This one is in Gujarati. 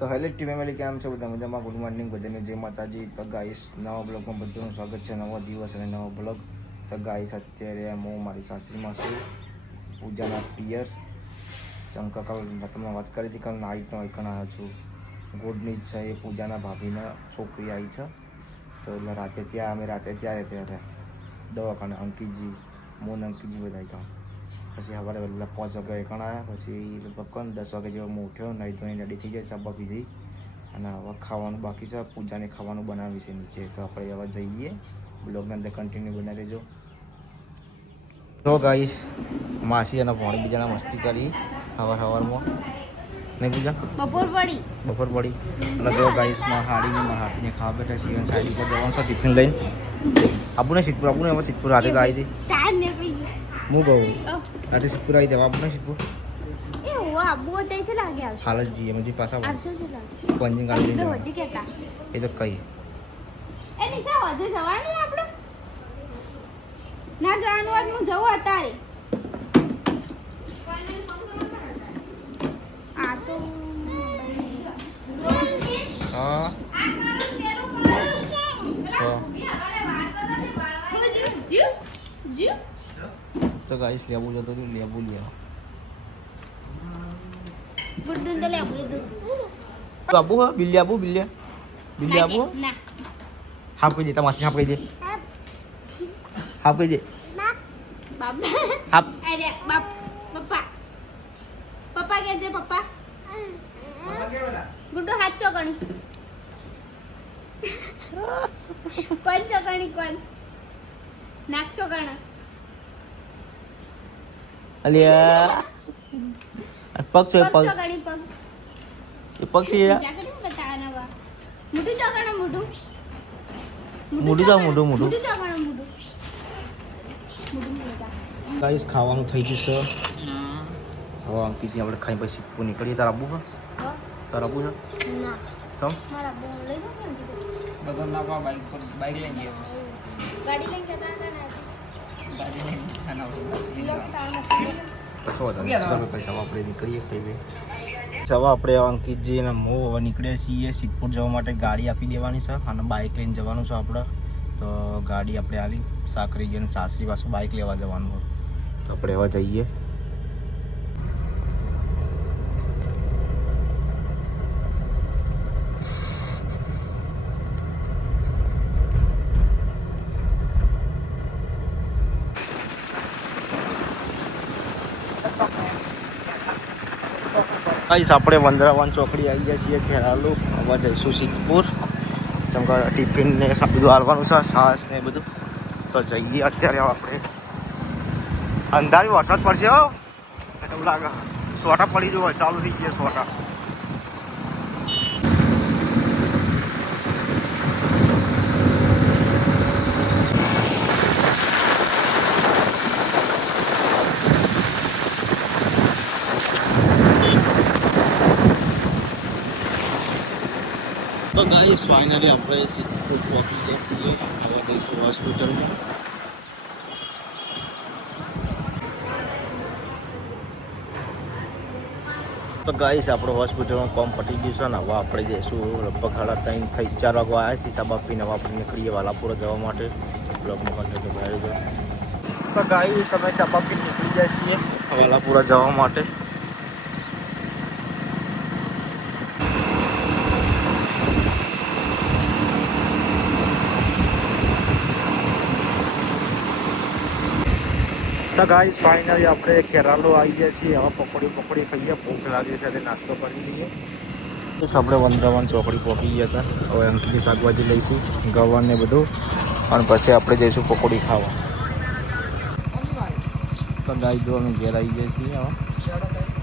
તો હેલો ટીમ ફેમિલી, કેમ છો? બધા મજામાં? ગુડ મોર્નિંગ બધાને. જય માતાજી. તો ગાઈસ, નવા બ્લોગમાં બધાનું સ્વાગત છે. નવો દિવસ અને નવો બ્લોગ. તો ગાઈસ, અત્યારે હું મારી સાસરીમાં છું, પૂજાના પિયર. ચંકા કાલ તમને વાત કરી હતી કાલ નાઇટનો એકણ આવ્યો છું. ગોડની જ છે એ પૂજાના ભાભીના છોકરી આવી છે. તો એટલે રાતે ત્યાં, અમે રાતે ત્યાં રહેતા હતા. દવાખાને અંકિતજી મોન અંકિતજી બધા કામ પછી સવારે વહેલા પાંચ વાગે આવ્યા પછી લગભગ કોણ દસ વાગે જેવો હું ઉઠ્યો નહીં ધોઈને રેડી થઈ જાય ચાબા પીધી અને હવે ખાવાનું બાકી છે પૂજાને ખાવાનું બનાવી છે નીચે. તો આપણે હવે જઈએ. બ્લોગની અંદર કન્ટિન્યુ બનાવી દેજો. તો ગાઈસ માસી અને ભોણી બીજાના મસ્તી કરી સવાર સવારમાં નહીં પૂજા? બપોર પડી બપોર પડી એટલે જો ગાઈસમાં હાડીને હાથીને ખાવા બેઠા છીએ સાઈડ ઉપર જવાનું છે ટિફિન લઈને. આપણને સિદ્ધપુર આપણને હવે સિદ્ધપુર રાતે તો આવી હતી ગયો. હું કહું? રાતે સિદ્ધપુર આવી જવા આપણને સિદ્ધપુર? હું હાલ જ જઈએ મજી પાછા પંજિંગ કેતા એ તો કઈ. એ નિશા હજુ જવાનું આપણો ના જવાનું આજ હું જવું અત્યારે. આ તો હા. તો જીવ જીવ તો ગાઈસ લેવું જતો હતું લેવું લે ગુડ્ડું તો લેવું દૂધ બાબુ હા બિલ્લી આબુ બિલ્લી બિલ્લી આબુ ના હાફ કહી દે તમાસી હાફ કહી દે હાફ કહી દે બાબા હાફ અરે બાપ પપ્પા પપ્પા કે છે પપ્પા ગુડ્ડુ હાથ ચોકણી કોણ ચોકણી નાક ચોકણા અલિયા. પગ છે પગ પગ. વા મોઢું ચોકણા મોઢું મોઢું તો મોઢું, મોઢું. મોઢું મોઢું મોઢું નહીં બતા ગાઈસ ખાવાનું થઈ ગયું છે. હવે અંકિતજી આપણે ખાઈ પછી પૂ નીકળીએ તારા આબુ હા. તારા આબુ છે ના. ચમ. મારા લઈ બાઈક પર બાઈક લઈને જઈએ ગાડી લઈને જતા હવે આપણે અંકિતજી અને હું હવે નીકળ્યા છીએ સિદ્ધપુર જવા માટે ગાડી આપી દેવાની છે અને બાઇક લઈને જવાનું છે આપણે. તો ગાડી આપણે આવી સાકરી ગઈ અને સાસરી પાછું બાઇક લેવા જવાનું હોય. તો આપણે એવા જઈએ. ગાઈસ, આપણે વંદરાવાન ચોકડી આવી ગયા છીએ ખેરાલુ. હવે જઈશું સિદ્ધપુર. કે ટિફિન ને બધું હાલવાનું છે સાસ ને બધું. તો જઈએ અત્યારે આપણે. અંધારી વરસાદ પડશે હો. એવું લાગે. સોટા પડી જવા ચાલુ થઈ ગયા સોટા. તો ગાઈસ ફાઇનલી આપણે સિદ્ધપુર પહોંચી ગયા છીએ. હવે જઈશું હોસ્પિટલમાં તો ગાઈસ આપણે હોસ્પિટલમાં કોમ પટી ગયું છે ને હવે આપણે જઈશું લગભગ સાડા ત્રણ થઈ ચાર વાગે આવ્યા છીએ. ચા બાપીને હવે આપણે નીકળીએ વાલાપુરા જવા માટે. બ્લોકમાં કન્ટેક્ટ બહાર તો ગાઈસ અમે ચા બાપી નીકળી જાય છીએ. વાલાપુરા જવા માટે. તો ગાઈસ ફાઇનલી આપણે કેરાલો આવી ગયા છીએ. હવે પકોડી પકોડી ખાઈએ, ભૂખ લાગી છે નાસ્તો કરી લઈએ. બસ આપણે વંદાવન ચોકડી પહોંચી ગયા હતા. હવે અંકલી શાકભાજી લઈશું, ગવન ને બધું. અને પછી આપણે જઈશું પકોડી ખાવા. તો ગાઈ જો અમે ઘેર આવી ગયા છીએ હવે